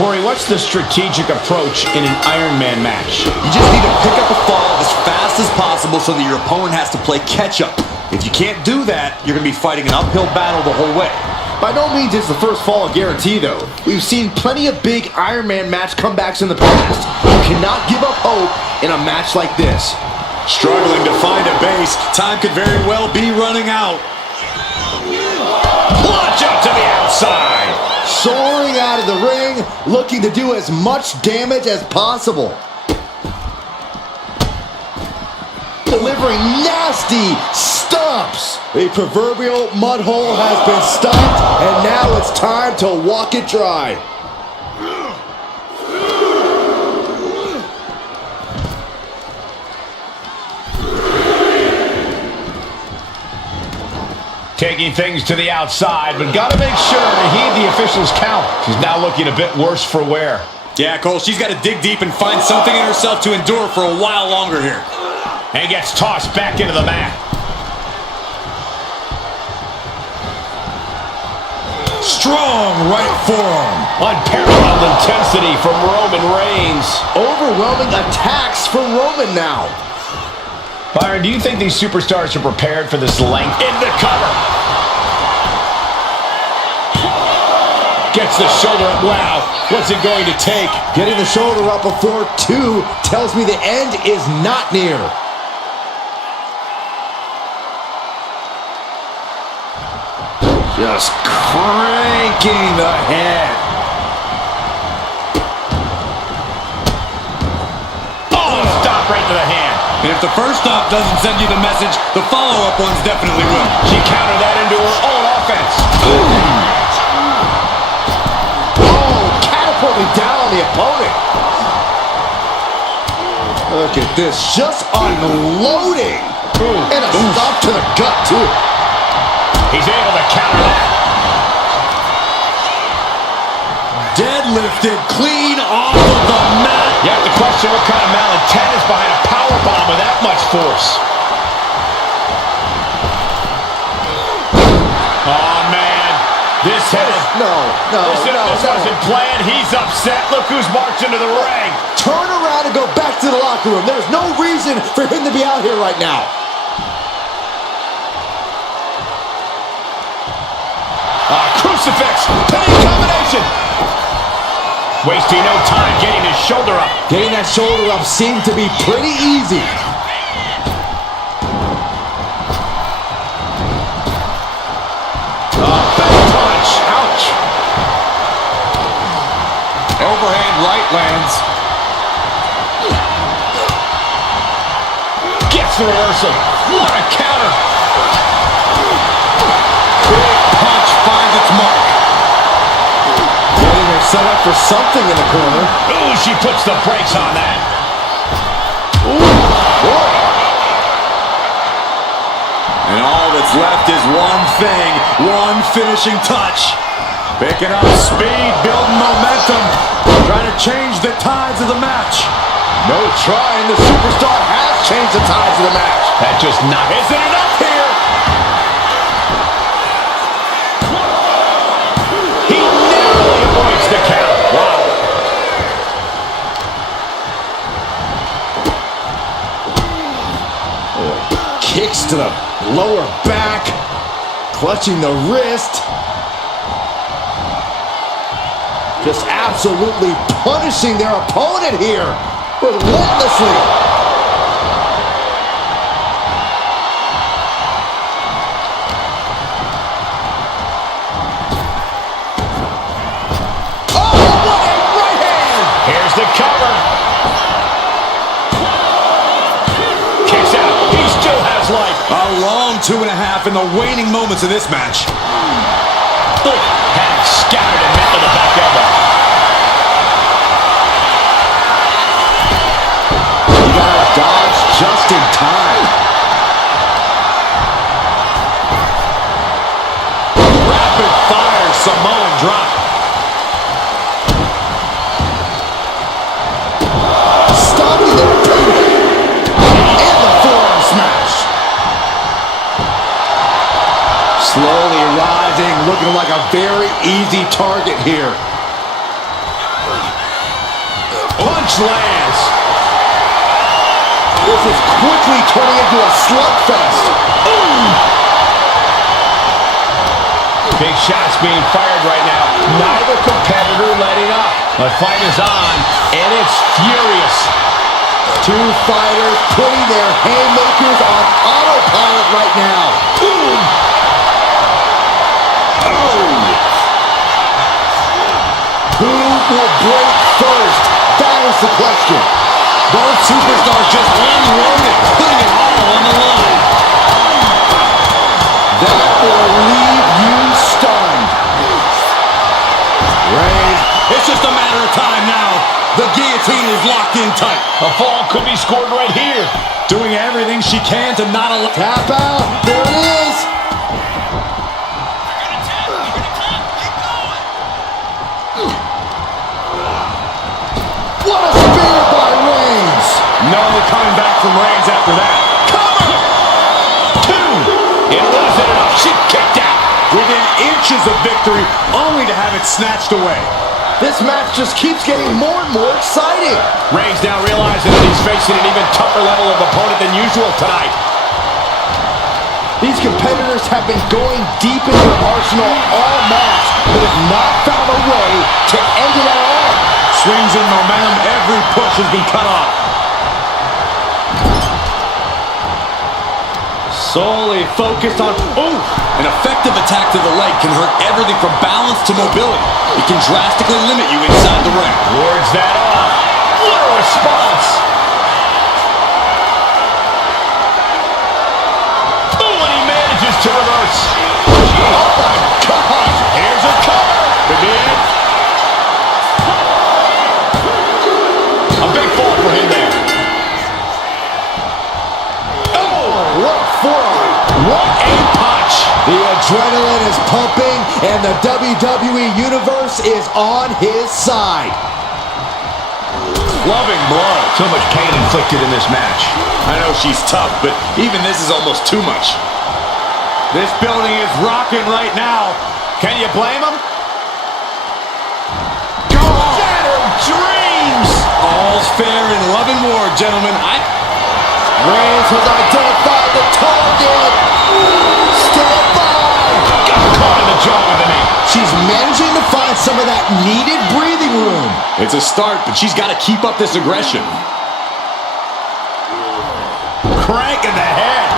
Corey, what's the strategic approach in an Iron Man match? You just need to pick up a fall as fast as possible so that your opponent has to play catch-up. If you can't do that, you're going to be fighting an uphill battle the whole way. By no means is the first fall a guarantee, though. We've seen plenty of big Iron Man match comebacks in the past. You cannot give up hope in a match like this. Struggling to find a base. Time could very well be running out. Launch up to the outside. Soaring out of the ring, looking to do as much damage as possible. Delivering nasty stomps. The proverbial mud hole has been stopped, and now it's time to walk it dry. Taking things to the outside, but got to make sure to heed the official's count. She's now looking a bit worse for wear. Yeah, Cole, she's got to dig deep and find something in herself to endure for a while longer here. And gets tossed back into the mat. Strong right forearm. Unparalleled intensity from Roman Reigns. Overwhelming attacks from Roman now. Byron, do you think these superstars are prepared for this length? In the cover. Gets the shoulder up. Wow, what's it going to take? Getting the shoulder up before 2 tells me the end is not near. Just cranking the head. Oh, stop right to the hand. And if the first stop doesn't send you the message, the follow-up ones definitely will. She countered that into her own offense. Oh, catapulting down on the opponent. Look at this, just unloading. And a stop to the gut, too. He's able to counter that. Deadlifted clean off of the mat. You have to question what kind of malintent is behind a powerbomb with that much force. Oh, man. This wasn't planned. He's upset. Look who's marched into the ring. Turn around and go back to the locker room. There's no reason for him to be out here right now. Crucifix. Pinning combination. Wasting no time getting his shoulder up. Getting that shoulder up seemed to be pretty easy. Back punch. Ouch. Overhand right lands. Gets the reversal. What a counter. Big punch finds its mark. Getting her set up for something in the corner. Ooh, she puts the brakes on that. And all that's left is one thing, one finishing touch. Picking up speed, building momentum, trying to change the tides of the match. No trying, the superstar has changed the tides of the match. That just isn't enough here. He narrowly avoids the count. Wow. Kicks to the lower back, clutching the wrist. Just absolutely punishing their opponent here relentlessly. Oh, what a right hand! Here's the cover. Kicks out. He still has life. A long 2.5 in the waning moments of this match. Had scattered and met with the back elbow. You gotta dodge just in time. Rapid fire Samoan drop. Stopping the and the forearm smash. Slowly rising, looking like a very easy target here. punch lands. This is quickly turning into a slugfest. Big shots being fired right now. Neither competitor letting up. The fight is on, and it's furious. Two fighters putting their haymakers on autopilot right now. Boom! Oh! Who will break first? That is the question. Both superstars just unloaded, putting it all on the line. That will leave you stunned. Reigns, it's just a matter of time now. The guillotine is locked in tight. A fall could be scored right here. Doing everything she can to not allow... Tap out. There it is. What a spear by Reigns. No coming back from Reigns after that. Cover! Two! It wasn't enough. She kicked out. Within inches of victory, only to have it snatched away. This match just keeps getting more and more exciting. Reigns now realizing that he's facing an even tougher level of opponent than usual tonight. These competitors have been going deep into their arsenal all match, but have not found a way to end it at all. Swings in momentum, every push has been cut off. Solely focused on... Ooh! An effective attack to the leg can hurt everything from balance to mobility. It can drastically limit you inside the ring. Wards that off. What a response! Oh, and he manages to reverse. Oh my God! Here's a cover. Could be it. A big fall for him there. What a forearm! What a punch! The adrenaline is pumping, and the WWE Universe is on his side. Loving blow. So much pain inflicted in this match. I know she's tough, but even this is almost too much. This building is rocking right now. Can you blame him? Shattered dreams! All's fair in love and war, gentlemen. Reigns has identified the target. Stand by. Got caught in the jaw with the knee. She's managing to find some of that needed breathing room. It's a start, but she's got to keep up this aggression. Crank in the head.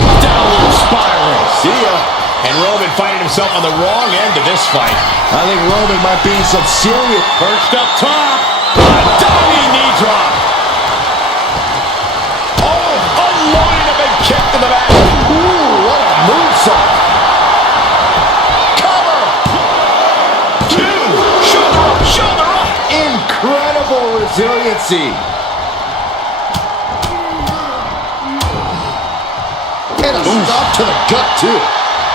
Downward spiral. See ya. And Roman finding himself on the wrong end of this fight. I think Roman might be in some serious... Perched up top. A diving knee drop. Oh, unloading a big kick to the back. Ooh, what a moonsault. Cover. Two. Shoulder up, shoulder up. Incredible resiliency. And a stop to the gut, too.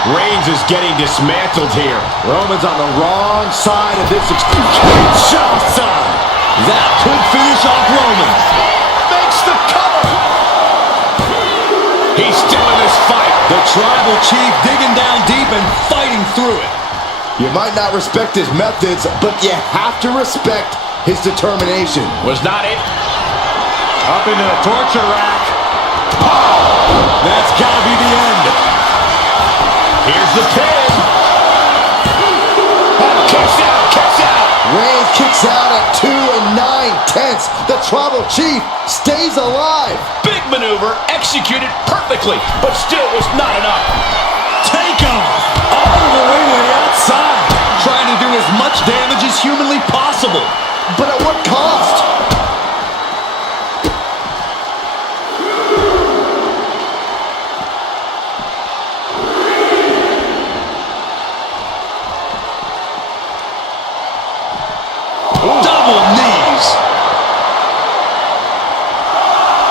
Reigns is getting dismantled here. Roman's on the wrong side of this Kinshasa. That could finish off Roman. Makes the cover. He's still in this fight. The tribal chief digging down deep and fighting through it. You might not respect his methods, but you have to respect his determination. Was not it. Up into the torture rack. Oh, that's got to be the end. Here's the pin. Kicks out, kicks out. Reigns kicks out at 2 9/10. The tribal chief stays alive. Big maneuver, executed perfectly, but still was not enough. Take off. All the way to the outside. Trying to do as much damage as humanly possible. But at what cost? Double knees.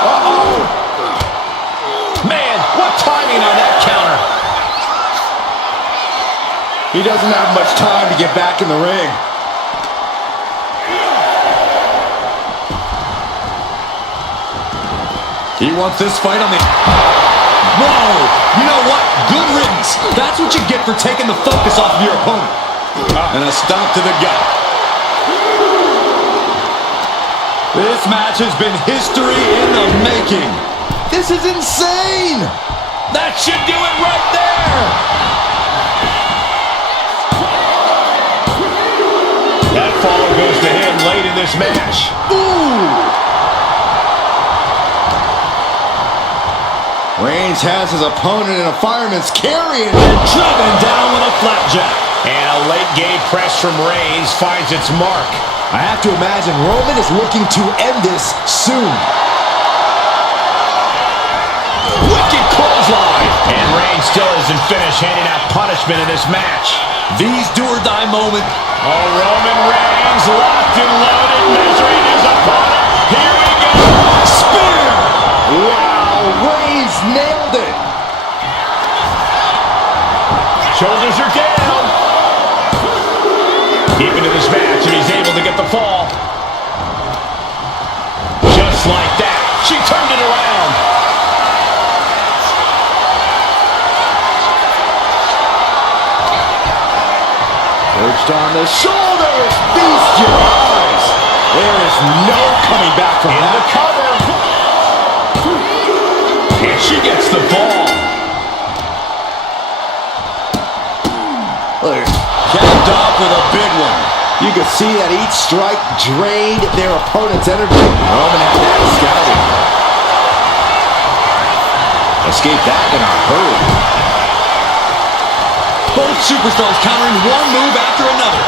Uh-oh. Man, what timing on that counter. He doesn't have much time to get back in the ring. He wants this fight on the... Whoa! You know what? Good riddance. That's what you get for taking the focus off of your opponent. And a stomp to the gut. This match has been history in the making. This is insane! That should do it right there! That fall goes to him late in this match. Ooh! Reigns has his opponent in a fireman's carry and Driven down with a flapjack. And a late game press from Reigns finds its mark. I have to imagine Roman is looking to end this soon. Wicked clothesline. And Reigns still isn't finished handing out punishment in this match. These do-or-die moments. Oh, Roman Reigns locked and loaded, measuring his opponent. Here we go. Spear! Wow, Reigns nailed it. Shoulders are down. Deep into this match, and he's able to get the fall. Just like that, she turned it around. Perched on the shoulders, feast your eyes. There is no coming back from In that. the cover. And she gets the fall. Look, Capped off with a big one. you could see that each strike drained their opponent's energy. Roman had that scouted. Escaped that in a hurry. Both superstars countering one move after another.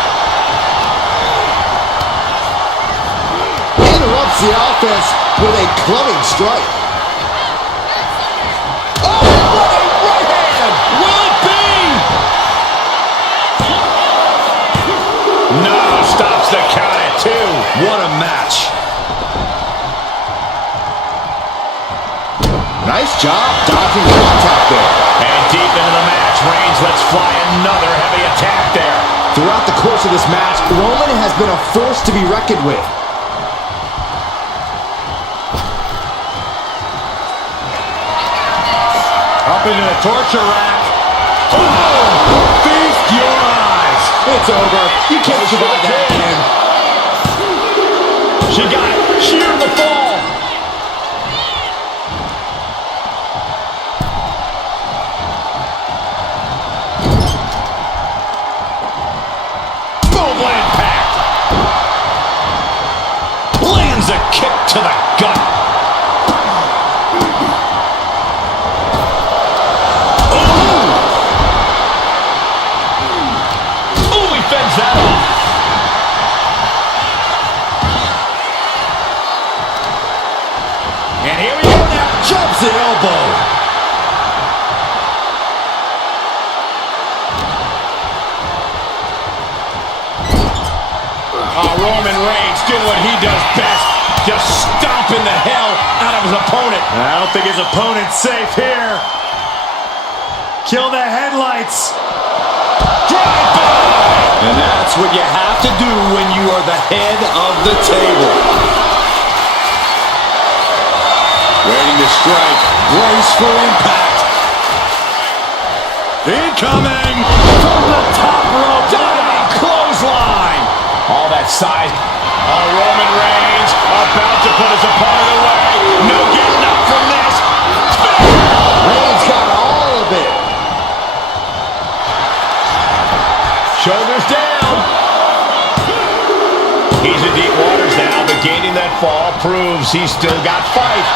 Interrupts the offense with a clubbing strike. Oh, what a right hand! Will it be? No, stops the count at 2. What a match. Nice job dodging contact there. And deep into the match, Reigns lets fly another heavy attack there. Throughout the course of this match, Roman has been a force to be reckoned with. Up into the torture rack. Oh! Feast your eyes. It's over. You can't survive that again. She got it. Sheer the fall. Boom, impact. Lands a kick to the gut. Ooh, he fends that off. And here we go now. Jumps the elbow. Roman Reigns doing what he does best. Just stomping the hell out of his opponent. I don't think his opponent's safe here. Kill the headlights. Drive by. And that's what you have to do when you are the head of the table. Waiting to strike. Brace for impact. Incoming from the top rope. Diving clothesline. All that size. Roman Reigns about to put his opponent away. No getting up from this. Reigns got all of it. Shoulders down. He's in deep waters now, but gaining that fall proves he's still got fight.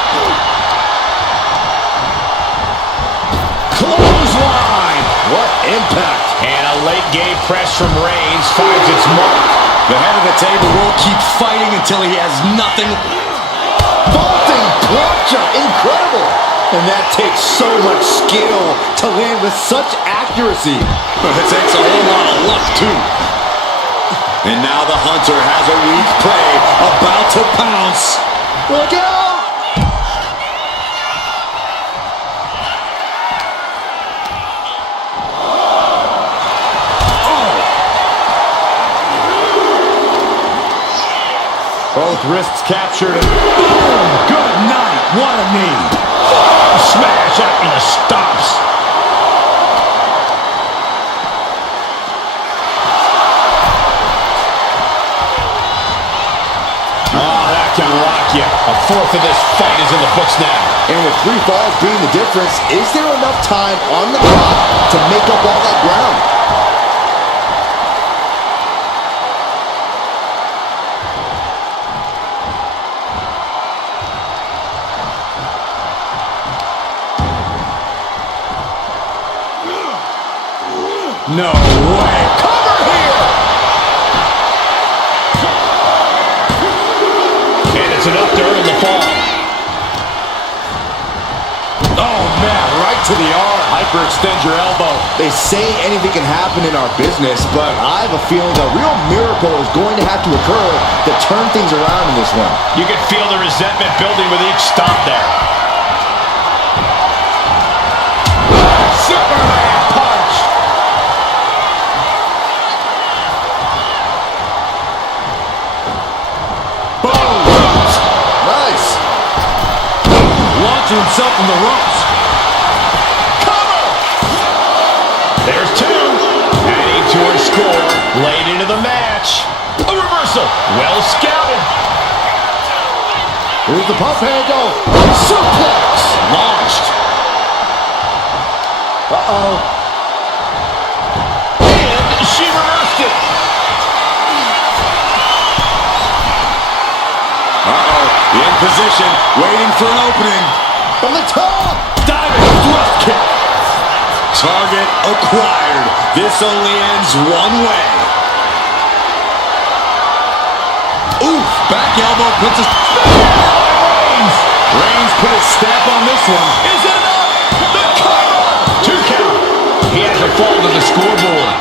Clothesline. What impact. And a late game press from Reigns finds its mark. The head of the table will keep fighting until he has nothing. Vaulting plancha. Incredible. And that takes so much skill to land with such accuracy. It takes a whole lot of luck, too. And now the hunter has a weak prey about to pounce. Look out! Both wrists captured. Boom! Good night. What a knee. Smash after the stomps. can rock you. A fourth of this fight is in the books now. And with 3 falls being the difference, is there enough time on the clock to make up all that ground? No way. Cover here. And it's enough to earn the fall. Oh, man, right to the arm. Hyperextend your elbow. They say anything can happen in our business, but I have a feeling a real miracle is going to have to occur to turn things around in this one. You can feel the resentment building with each stomp there. Superman punch. Boom. Nice. Launching himself from the ropes. There's 2. Adding to her score. Late into the match. A reversal. Well scouted. Here's the pump handle. Suplex. Launched. Uh-oh. And she reversed it. Uh-oh. In position. Waiting for an opening. From the top. Diving thrust kick. Target acquired. This only ends one way. Oof. Back elbow puts a... Reigns put his stamp on this one. Is it enough? The cover! 2 count. He has a fall to the scoreboard.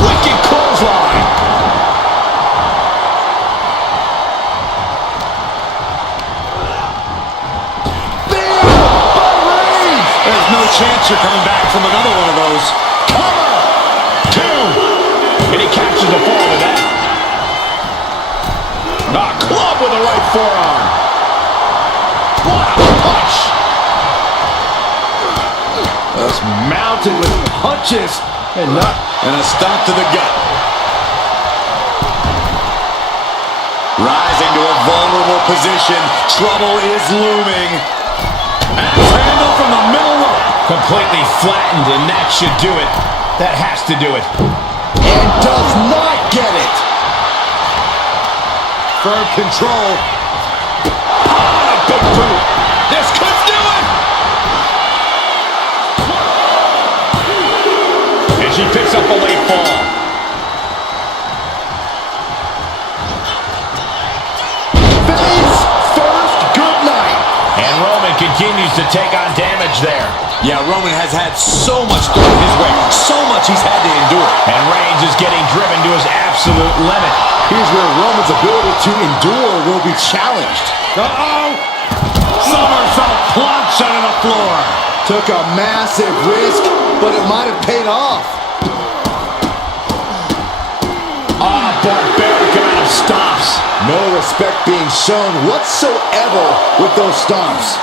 Wicked clothesline. There's no chance you're coming back from another one of those. Cover. 2. And he captures the fall with that. A club with a right forearm. What a punch. That's mounted with punches and not... And a stomp to the gut. Rising to a vulnerable position. Trouble is looming. Axe handle from the middle rope. Completely flattened, and that should do it. That has to do it. And does not get it. Firm control. Ah, big boot. This could do it. And she picks up a late fall. Face first, good night. And Roman continues to take on damage there. Yeah, Roman has had so much thrown his way. So much he's had to endure. And Reigns is getting driven to his absolute limit. Here's where Roman's ability to endure will be challenged. Uh-oh! Somersault plunge onto the floor. Took a massive risk, but it might have paid off. Ah, barbaric amount of stomps. No respect being shown whatsoever with those stomps.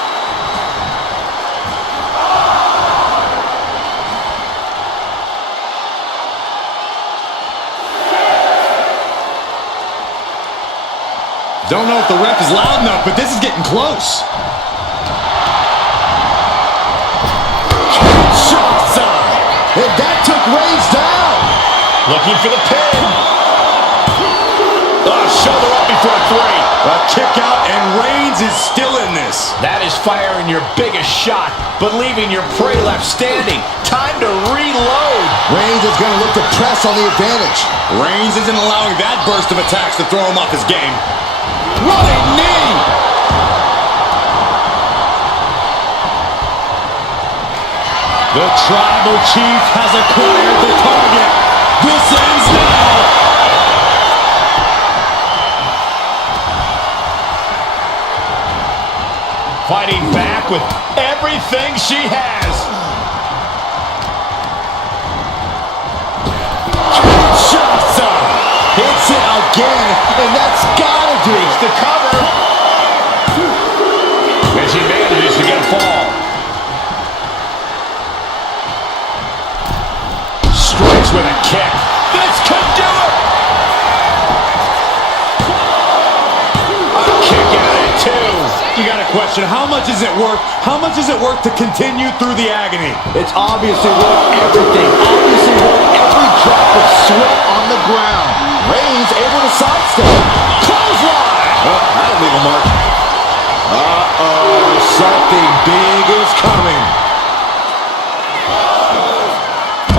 Don't know if the ref is loud enough, but this is getting close. And that took Reigns down. Looking for the pin. Shoulder up before 3. A kick out, and Reigns is still in this. That is firing your biggest shot, but leaving your prey left standing. Time to reload. Reigns is going to look to press on the advantage. Reigns isn't allowing that burst of attacks to throw him off his game. Running knee. The tribal chief has acquired the target. This ends now. Fighting back with everything she has. Shotza hits it again, and that's gotta do it. The cover. And she manages to get a fall. Strikes with a kick. This could do question. How much is it worth? How much is it worth to continue through the agony? It's obviously worth everything. Obviously worth every drop of sweat on the ground. Reigns able to sidestep. Clothesline! Oh, that'll leave a mark. Uh-oh, something big is coming.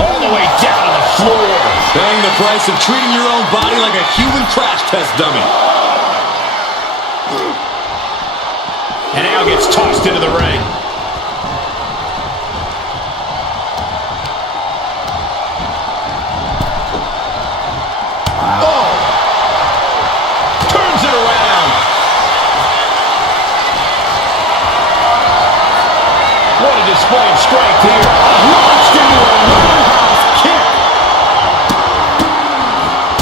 All the way down to the floor. Paying the price of treating your own body like a human crash test dummy. And now gets tossed into the ring. Oh! Turns it around. What a display of strength here. Launched into a roundhouse kick.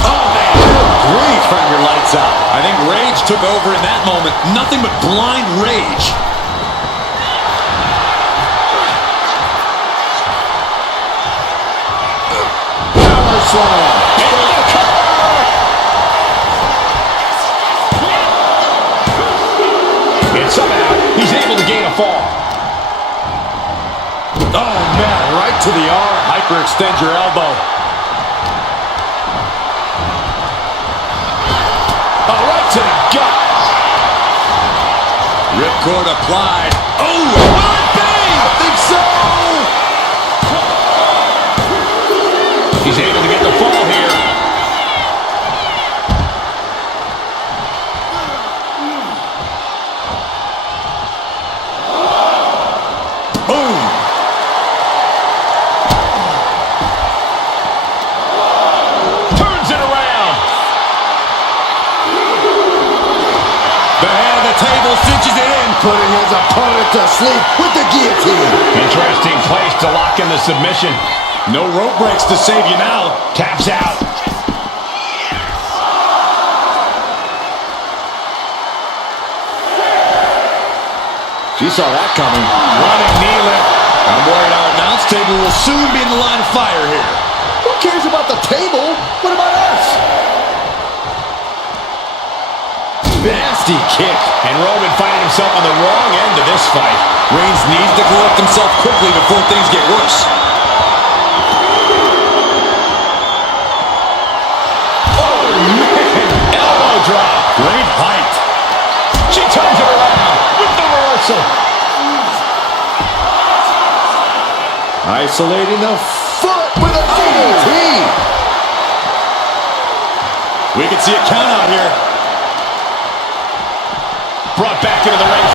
Oh, man, good grief. Turn your lights out. I think rage took over in that moment. Nothing but blind rage. Power slam. And somehow he's able to gain a fall. Oh, man, right to the arm. Hyperextend your elbow. Oh, right to the gut. Ripcord applied. Oh, will it be? I think so. He's able to get the fall here. Boom. Turns it around. The head of the table cinches it in. Putting his opponent to sleep with the guillotine. Interesting place to lock in the submission. No rope breaks to save you now. Taps out. She saw that coming. Running knee lift. I'm worried our announce table will soon be in the line of fire here. Who cares about the table? What about us? Nasty kick. And Roman finding himself on the wrong end of this fight. Reigns needs to collect himself quickly before things get worse. Oh, man. Elbow drop. Great height. She turns it around with the reversal. Isolating the foot with a DDT. We can see a count out here. Brought back into the ring.